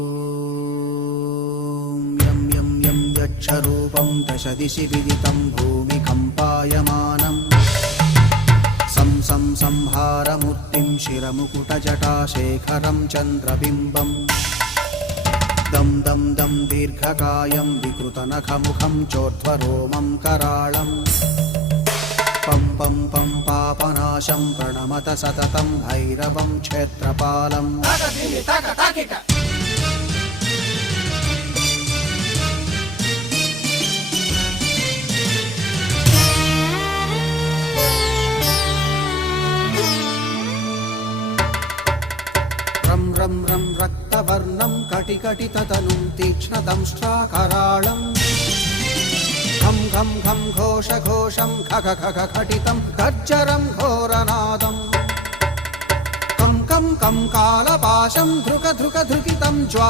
यं यं यं यक्षरूपं दशदिशि विदितं भूमिकम्पायमानम् सं संहारमूर्तिं शिरमुकुटजटाशेखरं चन्द्रबिम्बम् दं दं दं दीर्घकायं विकृतनखमुखं चोर्ध्वरोमं कराळम् पं पं पं पापनाशं प्रणमत सततं भैरवं क्षेत्रपालम् रं रं रं रक्तवर्णं कटिकटिततनुं तीक्ष्णदंष्ट्राकराळम् घं घं घं घोषघोषं खग खग खटितं गर्जरं घोरनादम् कं कं कं कालपाशं धृक धृक धृकितं ज्वा